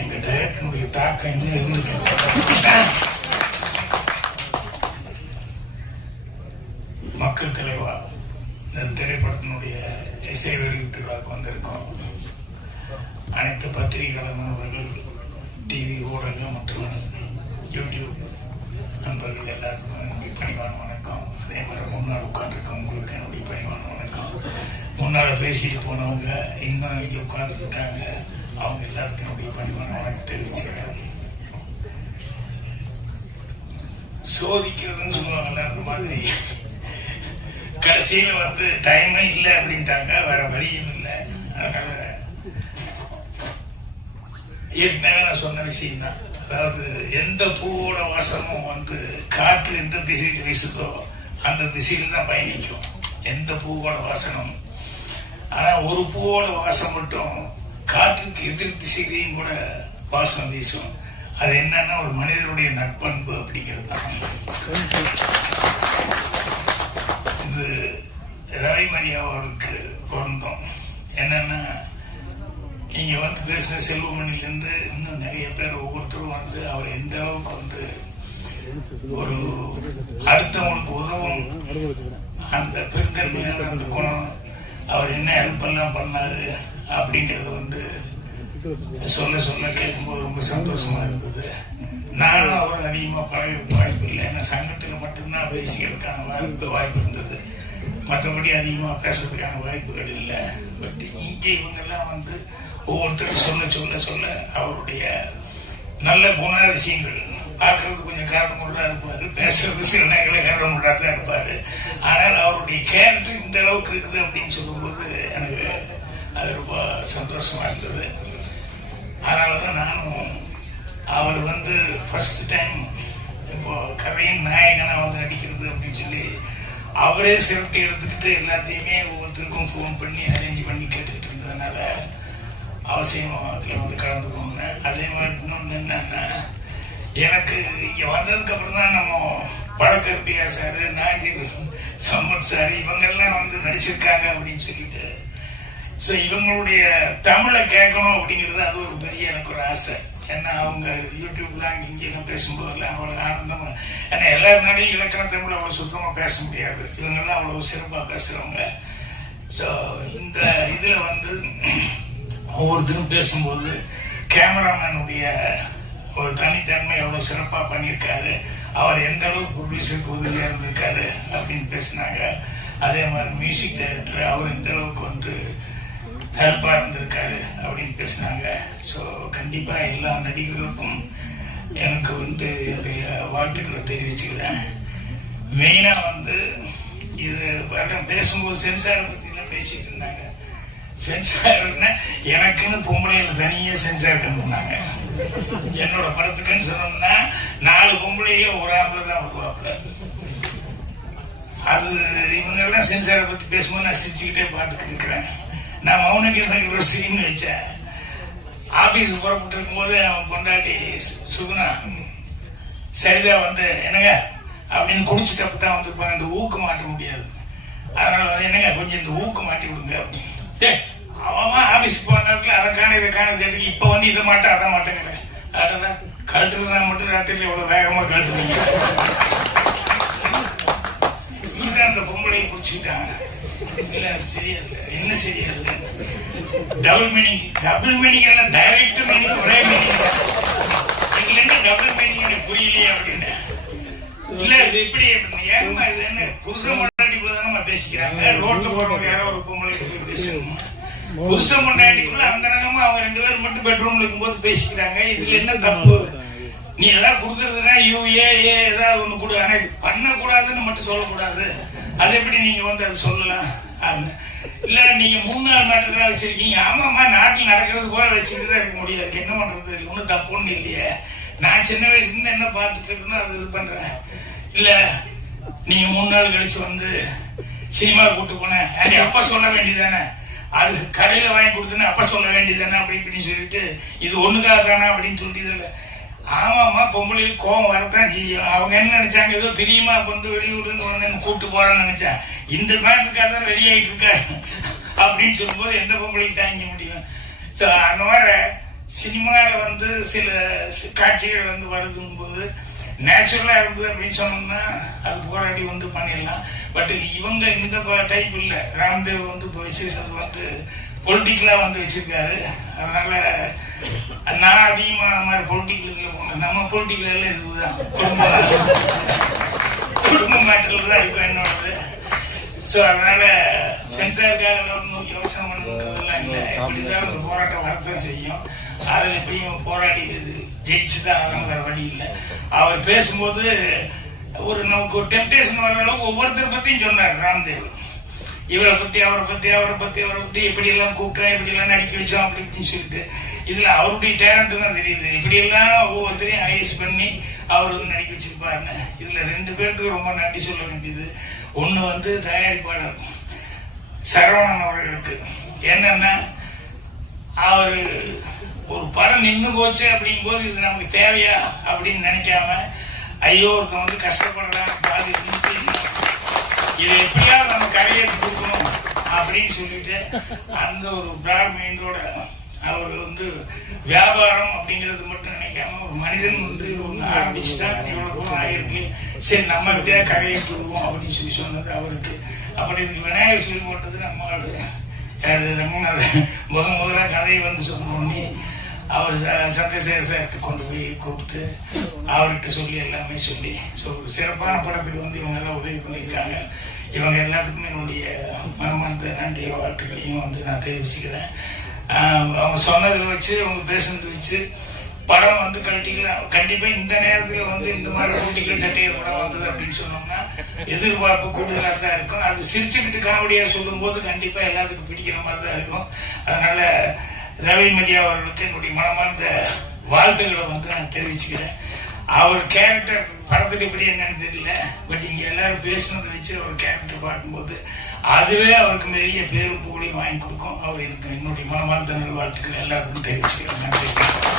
எங்க டைரக்டருடைய தாக்கம் இன்னும் இருந்துட்டு மக்கள் தலைவா இந்த திரைப்படத்தினுடைய இசை வெளியீட்டு விழாவுக்கு வந்திருக்கோம். அனைத்து பத்திரிகை நண்பர்கள், டிவி ஊடகங்கள் மற்றும் யூடியூப் நண்பர்கள் எல்லாத்துக்கும் என்னுடைய பணிவான வணக்கம். அதே மாதிரி முன்னாள் உட்காந்துருக்க உங்களுக்கு என்னுடைய பணிவான வணக்கம். முன்னால் பேசிட்டு போனவங்க இன்னும் இங்கே உட்கார்ந்துருக்காங்க, அவங்க எல்லாத்துக்கும் என்னுடைய பணிவான வணக்கம் தெரிவிச்சுக்கிறேன். சோதிக்கிறதுன்னு சொல்லுவாங்கல்ல, அந்த மாதிரி கடைசியில் வந்து டைமே இல்லை அப்படின்ட்டாங்க, வேற வழியும் இல்லை. அதனால ஏற்கனவே நான் சொன்ன விஷயம் தான், அதாவது எந்த பூவோட வாசமும் வந்து காற்று எந்த திசைக்கு வீசுதோ அந்த திசையில் தான் பயணிக்கும், எந்த பூவோட வாசனம். ஆனா ஒரு பூவோட வாசம் மட்டும் காற்றுக்கு எதிர் திசையிலையும் கூட வாசம் வீசும். அது என்னன்னா ஒரு மனிதனுடைய நட்பண்பு அப்படிங்கிறது தான். இது ரவிமணி அவர்களுக்கு பொருந்தும். என்னன்னா நீங்க வந்து பேசுன செல்வமணிலிருந்து இன்னும் நிறைய பேர் ஒவ்வொருத்தரும் வந்து அவர் எந்த அளவுக்கு வந்து ஒரு அடுத்தவங்களுக்கு உதவும் அந்த பெருந்தன்மையான அந்த குணம், அவர் என்ன ஹெல்ப்பெல்லாம் பண்ணாரு அப்படிங்கறது வந்து சொல்ல சொல்ல கேட்கும்போது ரொம்ப சந்தோஷமா இருந்தது. நானும் அவர் அதிகமா பழக வாய்ப்பு இல்லை, ஏன்னா சங்கத்துல மட்டும்தான் பேசிக்கிறதுக்கான வாய்ப்பு இருந்தது, மற்றபடி அதிகமா பேசுறதுக்கான வாய்ப்புகள் இல்லை. பட் இங்க இவங்கெல்லாம் வந்து ஒவ்வொருத்தரும் சொல்ல சொல்ல சொல்ல அவருடைய நல்ல குணாதிசயங்கள் பார்க்கறது கொஞ்சம் காரணமுள்ளா இருப்பாரு, பேசுறது சில நேரங்களில் காரணமுள்ளா தான் இருப்பாரு. ஆனால் அவருடைய கேரக்டர் இந்த அளவுக்கு இருக்குது அப்படின்னு சொல்லும்போது எனக்கு அது ரொம்ப சந்தோஷமா இருந்தது. அதனாலதான் நானும் அவர் வந்து ஃபர்ஸ்ட் டைம் இப்போ கதையின் நாயகனா வந்து நடிக்கிறது அப்படின்னு சொல்லி அவரே சிரட்டி எடுத்துக்கிட்டு எல்லாத்தையுமே ஒவ்வொருத்தருக்கும் ஃபோன் பண்ணி அரேஞ்ச் பண்ணி கேட்டுக்கிட்டு இருந்ததுனால அவசியம் அதில் வந்து கலந்து போனேன். அதே மாதிரி இன்னொன்று என்னன்னா, எனக்கு இங்க வந்ததுக்கு அப்புறம் தான் நம்ம பழக்கருப்பியா சாரு, நாகேந்திர சம்பத் சார் இவங்கெல்லாம் வந்து நடிச்சிருக்காங்க அப்படின்னு சொல்லிட்டு, ஸோ இவங்களுடைய தமிழை கேட்கணும் அப்படிங்கிறது அது ஒரு பெரிய எனக்கு ஒரு ஆசை. ஏன்னா அவங்க யூடியூப்ல இங்கெல்லாம் பேசும்போதெல்லாம் அவ்வளோ ஆனந்தமா, ஏன்னா எல்லாரும் நாளையும் இலக்கண தமிழ் அவ்வளோ சுத்தமாக பேச முடியாது, இவங்கெல்லாம் அவ்வளோ சிறப்பாக பேசுறவங்க. ஸோ இந்த இதுல வந்து ஒவ்வொருத்தரும் பேசும்போது கேமராமேனுடைய ஒரு தனித்தன்மை எவ்வளவு சிறப்பா பண்ணியிருக்காரு, அவர் எந்த அளவுக்கு ப்ரொடியூசருக்கு உதவியா இருந்திருக்காரு அப்படின்னு பேசினாங்க. அதே மாதிரி மியூசிக் டைரக்டர் அவர் எந்த அளவுக்கு வந்து ஹெல்ப்பா இருந்திருக்காரு அப்படின்னு பேசினாங்க. ஸோ கண்டிப்பா எல்லா நடிகர்களுக்கும் எனக்கு வந்து என்னுடைய வாழ்த்துக்களை தெரிவிச்சுக்கிறேன். மெயினா வந்து இது பேசும்போது சென்சாரை பத்தி எல்லாம் பேசிட்டு இருந்தாங்க. சென்சார்னா எனக்குன்னு பொம்பளையில தனியே சென்சார் கண்டுனாங்க. என்னோட படத்துக்குன்னு சொன்னோம்னா 4 பொம்பளையே ஒரு ஆம்பளை தான் வருவாப்புல. அது இவங்க எல்லாம் சென்சாரை பத்தி பேசும்போது நான் சிரிச்சுக்கிட்டே பார்த்துட்டு இருக்கிறேன். நான் மௌனக்கு ஒரு சீன் வச்சேன். ஆபீஸ் புறப்பட்டு இருக்கும் போது அவன் கொண்டாடி சுகுணா சரிதா வந்து என்னங்க அப்படின்னு குடிச்சிட்டப்ப தான் வந்துருப்பாங்க, இந்த ஊக்கு மாட்ட முடியாது, அதனால என்னங்க கொஞ்சம் இந்த ஊக்கு மாட்டி விடுங்க அப்படின்னு. அவன் ஆபீஸுக்கு போன நேரத்தில் அதை காண இதை காண தெரியும், இப்ப வந்து இதை மாட்டேன் அதை மாட்டேங்கிற கழட்டுறதுனா மட்டும் ராத்திரில எவ்வளவு வேகமா கழட்டுறீங்க. இதான் அந்த பொம்பளையை குடிச்சுட்டாங்க. இல்ல சரியா இல்ல, என்ன சரியா இல்ல, டபுள் மீனிங் எல்லாம் டைரக்ட் மீனிங் ஒரே மீனிங், இல்லைன்னா டபுள் மீனிங் எனக்கு புரியலையே அப்படின்னு. இல்ல இது இப்படி ஏமா இது என்ன புருஷன் பொண்டாட்டிக்குள்ளதானமா பேசிக்கிறாங்க, ரோட்ல போறவங்க யாரோ ஒரு பொம்பளை பேசணும், புருஷன் பொண்டாட்டிக்குள்ள அந்த நேரமா அவங்க 2 பேரும் மட்டும் பெட்ரூம்ல இருக்கும்போது பேசிக்கிறாங்க, இதுல என்ன தப்பு? நீ எல்லாம் கொடுக்கறதுனா ஏதாவது ஒண்ணு கொடு, ஆனா இது பண்ணக்கூடாதுன்னு மட்டும் சொல்லக்கூடாது, அது எப்படி நீங்க வந்து அதை சொல்லலாம்? இல்ல நீங்க 3 நாள் நாட்டுல வச்சிருக்கீங்க, ஆமாமா நாட்டில் நடக்கிறது போல வச்சுக்கிட்டு இருக்க முடியாது, என்ன பண்றது, ஒன்னும் தப்புன்னு இல்லையே, நான் சின்ன வயசுல இருந்து என்ன பார்த்துட்டு இருக்கணும் அது இது பண்றேன். இல்ல நீங்க 3 நாள் கழிச்சு வந்து சினிமா கூட்டு போனேன், அப்பா சொல்ல வேண்டியதானே, அது கடையில வாங்கி கொடுத்தேன்னு அப்ப சொல்ல வேண்டியதானே அப்படின்னு சொல்லிட்டு இது ஒண்ணுக்காக தானே அப்படின்னு சொல்லிட்டு இல்ல. ஆமாமா பொம்பளைக்கு கோவம் வரத்தான் செய்யும். அவங்க என்ன நினைச்சாங்க, ஏதோ பிரியமா வந்து வெளியூர்ல இருந்து கூப்பிட்டு போறேன்னு நினைச்சா, இந்த நாட்டுக்காக தான் ரெடி ஆயிட்டு இருக்காரு அப்படி அப்படின்னு சொல்லும்போது எந்த பொம்பளைக்கு தாங்கிக்க முடியும்? ஸோ அந்த மாதிரி சினிமாவில் வந்து சில காட்சிகள் வந்து வருதுங்கும் போது நேச்சுரலாக இருந்தது அப்படின்னு சொன்னோம்னா அது போராடி வந்து பண்ணிடலாம். பட் இவங்க இந்த டைப் இல்லை. ராம்தேவ் வந்து இப்போ வச்சிருக்கிறது வந்து பொலிட்டிக்கலாக வந்து வச்சிருக்காரு. அதனால நான் அதிகமாக அந்த மாதிரி பொலிட்டிக்கலுக்குள்ள போனேன். நம்ம பொலிட்டிக்கல இதுதான் குடும்ப மேட்டரில் தான் இருக்கும் என்னோடது. ஸோ அதனால சென்சாருக்காக ஒன்றும் யோசனை பண்ணுறதுலாம் இல்லை. எப்படிதான் அந்த போராட்டம் வரத்தான் செய்யும். அதில் எப்படியும் போராடி ஜெயிச்சுதான் ஆகணும், வேற வழி இல்லை. அவர் பேசும்போது நமக்கு ஒரு டெம்டேஷன் வர அளவுக்கு ஒவ்வொருத்தரை பற்றியும் சொன்னார் ராம்தேவ். இவரை பற்றி அவரை பற்றி எப்படியெல்லாம் கூப்பிட்டோம், எப்படியெல்லாம் நடிக்க வச்சோம் அப்படி இப்படின்னு சொல்லிட்டு இதில் அவருடைய டேலண்ட் தான் தெரியுது. இப்படியெல்லாம் ஒவ்வொருத்தரையும் ஐஸ் பண்ணி அவர் வந்து நடிக்க வச்சிருப்பாருன்னு. இதில் 2 பேருக்கு ரொம்ப நன்றி சொல்ல வேண்டியது. ஒன்று வந்து தயாரிப்பாளர் சரவணன் அவர்களுக்கு. என்னன்னா அவர் ஒரு படம் நின்று போச்சு அப்படிங்கும் போது இது நமக்கு தேவையா அப்படின்னு நினைக்காம, ஐயோ ஒருத்தன் வந்து கஷ்டப்படுறான் பாதி நிறுத்தி இதை எப்படியாவது நம்ம கரையை கொடுக்கணும் அப்படின்னு சொல்லிட்டு அந்த ஒரு பிராட் மைண்டோட அவர் வந்து வியாபாரம் அப்படிங்கிறது மட்டும் நினைக்காம ஒரு மனிதன் வந்து ஒன்று ஆரம்பிச்சுட்டா இவ்வளவு தூரம் ஆகிருக்கு, சரி நம்ம எப்படியா கரையை கொடுவோம் அப்படின்னு சொல்லி சொன்னது அவருக்கு. அப்புறம் இதுக்கு விநாயகர் சொல்லி போட்டது நம்ம ஆளு ரங்கநாதன் முதல்ல கதையை வந்து சொன்னோடனே அவர் சத்யசேகருக்கு கொண்டு போய் கூப்பிட்டு அவர்கிட்ட சொல்லி எல்லாமே சொல்லி சிறப்பான படத்துக்கு வந்து இவங்க எல்லாம் உதவி பண்ணியிருக்காங்க. இவங்க எல்லாத்துக்குமே என்னுடைய மனமார்ந்த நன்றி வாழ்த்துக்களையும் வந்து நான் தெரிவிச்சுக்கிறேன். அவங்க சொன்னதில் வச்சு அவங்க பேசுனது வச்சு படம் வந்து கண்டிப்பா இந்த நேரத்துல வந்து இந்த மாதிரி போட்டிகள் சட்டையை படம் வந்தது அப்படின்னு சொன்னோம்னா எதிர்பார்ப்பு கூடுதலாக தான் இருக்கும். அது சிரிச்சுக்கிட்டு காமெடியா சொல்லும் போது கண்டிப்பா எல்லாத்துக்கும் பிடிக்கிற மாதிரி தான் இருக்கும். அதனால ரவி மரியா அவர்களுக்கு என்னுடைய மனமார்ந்த வாழ்த்துக்களை வந்து நான் தெரிவிச்சுக்கிறேன். அவர் கேரக்டர் படத்துக்கு எப்படி என்னன்னு தெரியல, பட் இங்க எல்லாரும் பேசுனதை வச்சு அவர் கேரக்டர் பார்க்கும்போது அதுவே அவருக்கு பெரிய பேரும் புகழையும் வாங்கி கொடுக்கும். அவர் எனக்கு என்னுடைய மனமார்ந்த வாழ்த்துக்கள் எல்லாத்துக்கும் தெரிவிச்சுக்கிறேன். நன்றி.